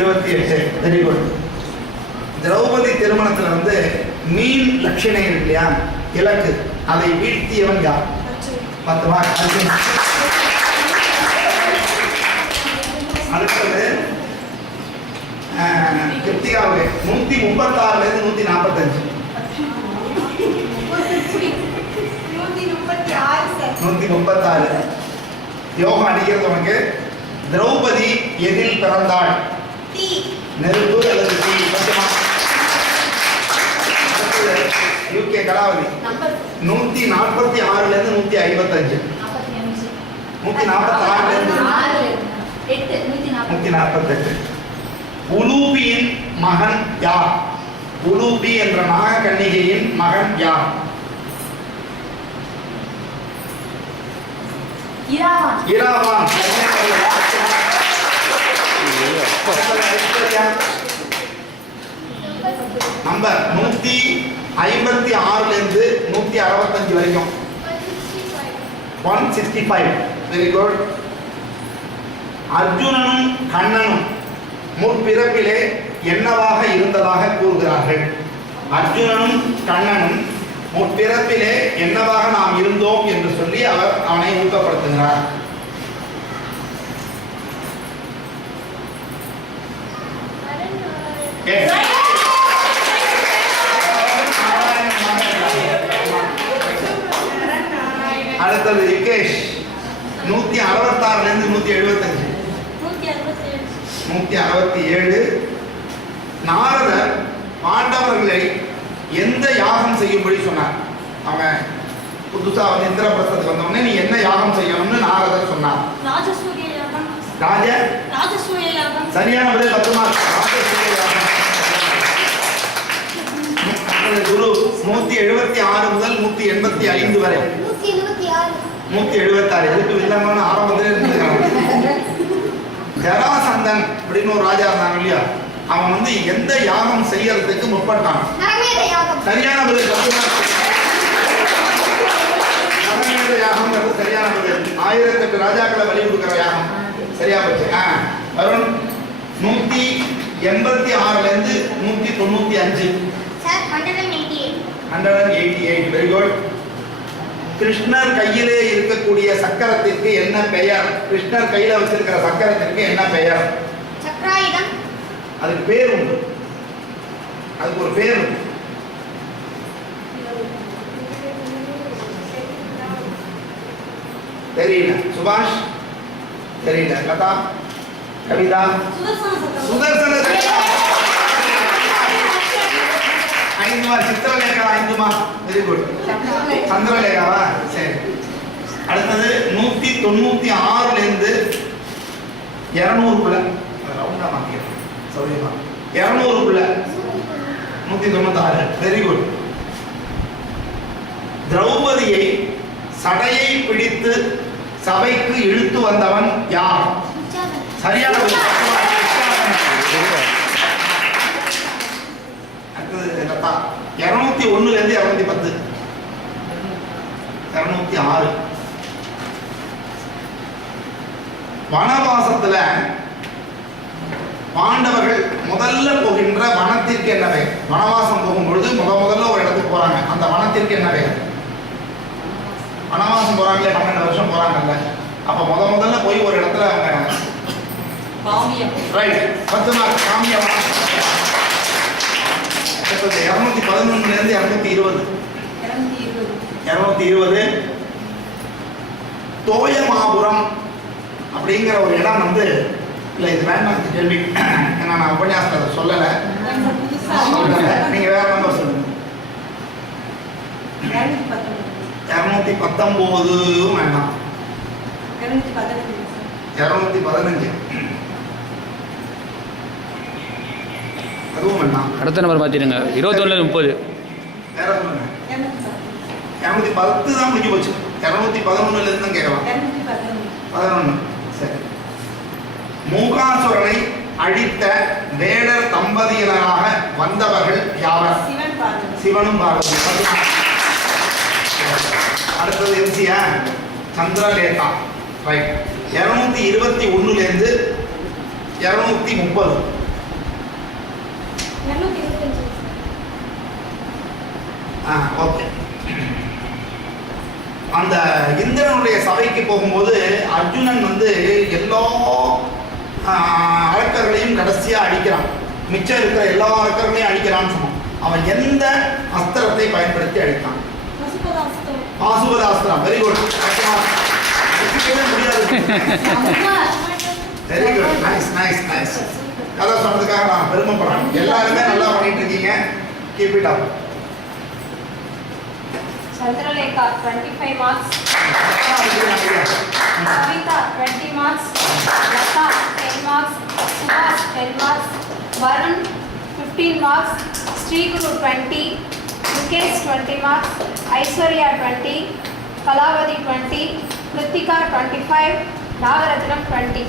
128. Very good. Draupadi திருமணத்துல வந்து மீன் லட்சணை இருக்கு இல்லையா, இலக்கு, அதை வீழ்த்தியவன் யார்? 10 மார்க். அடுத்தது கிருத்திகாவுக்கு 136 இருந்து 145. 136. யோகம் அடிக்கிறது உனக்கு. திரௌபதி எதில் பிறந்தாள்? நெருப்பு அல்லது தீ? யூகே கலாவதி 146 இருந்து 155. 146 இருந்து 148. உலூபியின் மகன் யார்? உலூபி என்ற நாகக்கன்னிகையின் மகன் யார்? இராவான். நம்பர் 156 இருந்து 165 வரைக்கும். 165. Very good. அர்ஜுனனும் கண்ணனும் முற்பிறப்பிலே என்னவாக இருந்ததாக கூறுகிறார்கள்? அர்ஜுனனும் கண்ணனும் முற்பிறப்பிலே என்னவாக நாம் இருந்தோம் என்று சொல்லி அவர் அவனை ஊக்கப்படுத்துகிறார். அடுத்தது யுகேஷ் 166 இருந்து 175. 167. நாரதர் பாண்டவர்களை எந்த யாகம் செய்யும்படி சொன்னார்? அவன் புதுசா வந்து இந்திரபிரஸ்தத்துக்கு வந்தவொடனே நீ என்ன யாகம் செய்யணும்னு நாரதர் சொன்னார்? சரியான பதில் 10 மார்க். குரு 176 முதல் 185 வரை. 176. எதுக்கு வில்லமான ஆரம்பத்திலே இருந்திருக்காங்க. ஜராசந்தன் அப்படின்னு ஒரு ராஜா இருந்தாங்க இல்லையா, அவன் வந்து எந்த யாகம் செய்யறதுக்கு முற்பட்டான்? சரியான பதில் 10 மார்க். நரமேத யாகம்ங்கிறது சரியான பதில். 1008 ராஜாக்களை பலி கொடுக்கிற யாகம். சரியா போச்சு. வருண் 186 இருந்து 195. 188. Very good. கிருஷ்ணர் கையிலே இருக்கக்கூடிய சக்கரத்திற்கு என்ன பெயர்? கிருஷ்ணர் கையில வச்சிருக்கிற சக்கரத்திற்கு என்ன பெயர்? சக்கராயுதம். அதுக்கு பேர் உண்டு. அதுக்கு ஒரு பேர் உண்டு. தெரியல. சுபாஷ் தெரியல. Latha, Kavitha, Sudarshana Chakram. 5 mark. Chitralekha 5 mark. Very good. சந்திரலேகாவா? சரி. அடுத்தது 196 இருந்து 200 ரவுண்டா மாத்திக்கிறேன். சௌரியமா 200 196. Very good. திரௌபதியை சடையை பிடித்து சபைக்கு இழுத்து வந்தவன் யார்? சரியான 201 இருந்து 210. 206. வனவாசத்துல பாண்டவர்கள் முதல்ல போகின்ற வனத்திற்கு என்ன பெயர்? வனவாசம் போகும்பொழுது முதல்ல ஒரு இடத்துக்கு போறாங்க. அந்த வனத்திற்கு என்ன பெயர்? வனவாசம் போறாங்களே, 12 வருஷம் போறாங்கல்ல, அப்ப முதல்ல போய் ஒரு இடத்துல அவங்க ரைட் 10 மார்க். காமிய வனம். 211 இருந்து 220. 220. தோயமாபுரம் அப்படிங்கிற ஒரு இடம் வந்து, இல்லை இது வேண்டாம் கேள்வி, ஏன்னா நான் உபன்யாசத்தை சொல்லலை. நீங்க வேற நம்பர் சொல்லுங்க. 219 வேண்டாம். 215 அதுவும் வேண்டாம். அடுத்த நம்பர் மாத்திடுங்க. 21 30. வேற சொல்லுங்க. 210 தான் முடிஞ்சு போச்சு. 211 இருந்து தான் கேட்கலாம். 11. சரி. மூகாசுரனை அழித்த வேடர் தம்பதியினராக வந்தவர்கள் யாவர்? சிவனும் பார்வதி. அடுத்தது எம்சியா சந்திரலேகா. ரைட். 221 இருந்து 230. ஓகே. அந்த இந்திரனுடைய சபைக்கு போகும்போது அர்ஜுனன் வந்து எல்லா அரக்கர்களையும் கடைசியா அடிக்கிறான். மிச்சம் இருக்கிற எல்லா அரக்கர்களையும் அடிக்கிறான்னு சொன்னான். அவன் எந்த அஸ்திரத்தை பயன்படுத்தி அடித்தான்? பாசுபதாஸ்திரம். Very good. முடியாது. Very good. Nice nice nice. கதை சொன்னதுக்காக நான் பெருமைப்படுறேன். எல்லாருமே நல்லா பண்ணிட்டு இருக்கீங்க. Keep it up. Chandralekha 25 marks. Kavita 20 marks. Lata 10 marks. Subhas 10 marks. Varun 15 marks. Sri Guru 20. Mukesh 20 marks. Aishwarya 20. Kalavadi 20. Kritika 25. Nagaratnam 20.